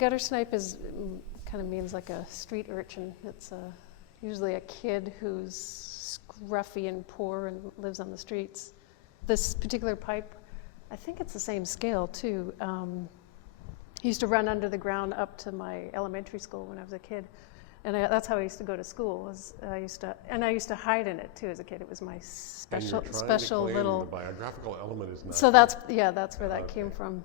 gutter snipe is kind of means like a street urchin. It's usually a kid who's scruffy and poor and lives on the streets. This particular pipe, I think it's the same scale too. I used to run under the ground up to my elementary school when I was a kid, and that's how I used to go to school. I used to hide in it too as a kid. It was my special little. The biographical element is not. So that's where that came from.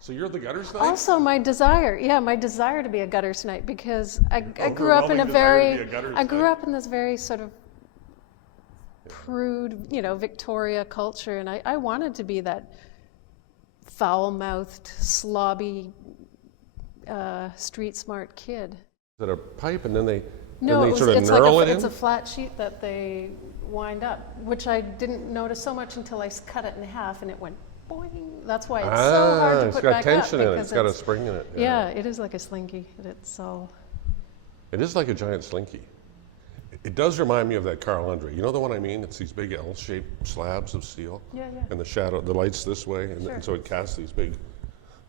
So you're the gutter snipe? Also, my desire to be a gutter snipe, because I grew up in this very sort of prude, Victoria culture, and I wanted to be that foul-mouthed, slobby, street-smart kid. Is it a pipe, and then they sort of knurl it in? It's a flat sheet that they wind up, which I didn't notice so much until I cut it in half, and it went boing. That's why it's so hard to put back up. It's got tension in it. It's got a spring in it. Yeah, it is like a slinky. It is like a giant slinky. It does remind me of that Carl Andre. You know the one I mean? It's these big L-shaped slabs of steel. Yeah. And the light's this way, and so it casts these big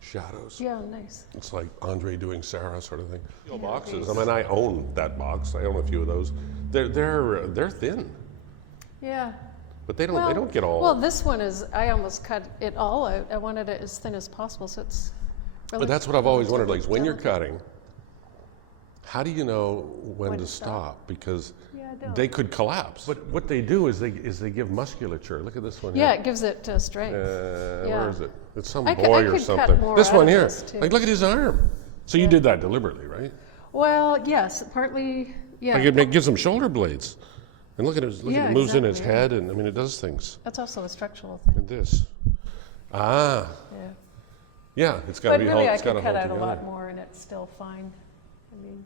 shadows. Yeah, nice. It's like Andre doing Sarah sort of thing. Steel boxes. I mean, I own that box. I own a few of those. They're thin. Yeah. But they don't get all. Well, this one is. I almost cut it all out. I wanted it as thin as possible, so it's. But that's what I've always wondered. Like when you're cutting, how do you know when to stop? Because they could collapse. But what they do is they give musculature. Look at this one here. Yeah, it gives it strength. Where is it? It's some I boy or something. This one here. Like, look at his arm. So you did that deliberately, right? Well, yes, partly. Yeah. Like it gives him shoulder blades. And look at it. It moves in his head, and I mean, it does things. That's also a structural thing. And this. Yeah. Yeah, it's got to be really, held. It's got to cut hold out together. a lot more, and it's still fine. I mean,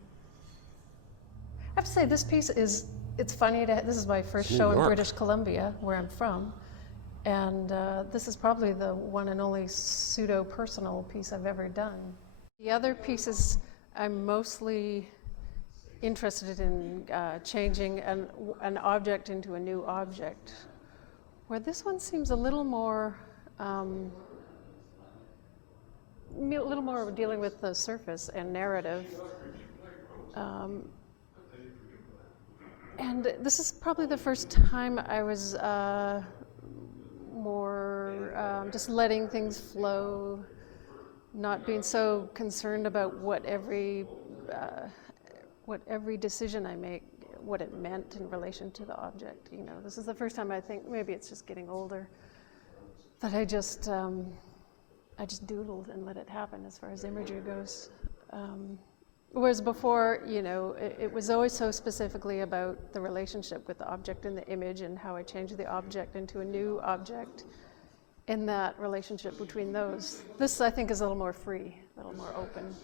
I have to say, this piece is. It's funny this is my first show in British Columbia, where I'm from, and this is probably the one and only pseudo-personal piece I've ever done. The other pieces, I'm mostly interested in changing an object into a new object, where this one seems a little more dealing with the surface and narrative. And this is probably the first time I was more just letting things flow, not being so concerned about what every decision I make, what it meant in relation to the object. This is the first time I think, maybe it's just getting older, that I just doodled and let it happen as far as imagery goes. Whereas before, it was always so specifically about the relationship with the object and the image, and how I changed the object into a new object in that relationship between those. This, I think, is a little more free, a little more open.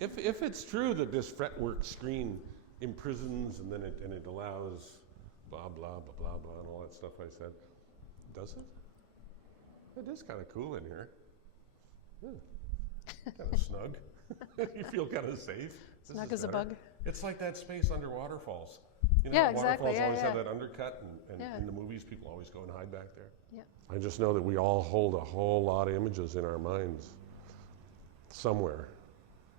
If it's true that this fretwork screen imprisons and then it allows blah, blah, blah, blah, blah, and all that stuff I said, does it? It is kind of cool in here. Kind of snug. You feel kind of safe. Snug as a bug. It's like that space under waterfalls. Exactly. Waterfalls always have that undercut, and in the movies people always go and hide back there. Yeah. I just know that we all hold a whole lot of images in our minds somewhere.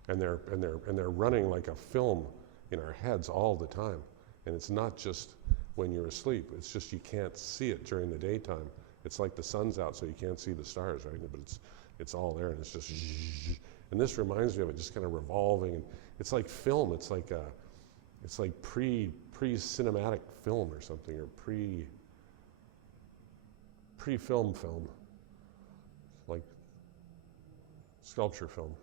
And they're running like a film in our heads all the time. And it's not just when you're asleep. It's just you can't see it during the daytime. It's like the sun's out, so you can't see the stars, right? But it's all there, and it's just. And this reminds me of it, just kind of revolving. And it's like film. It's like pre-cinematic film or something, or pre-film, like sculpture film.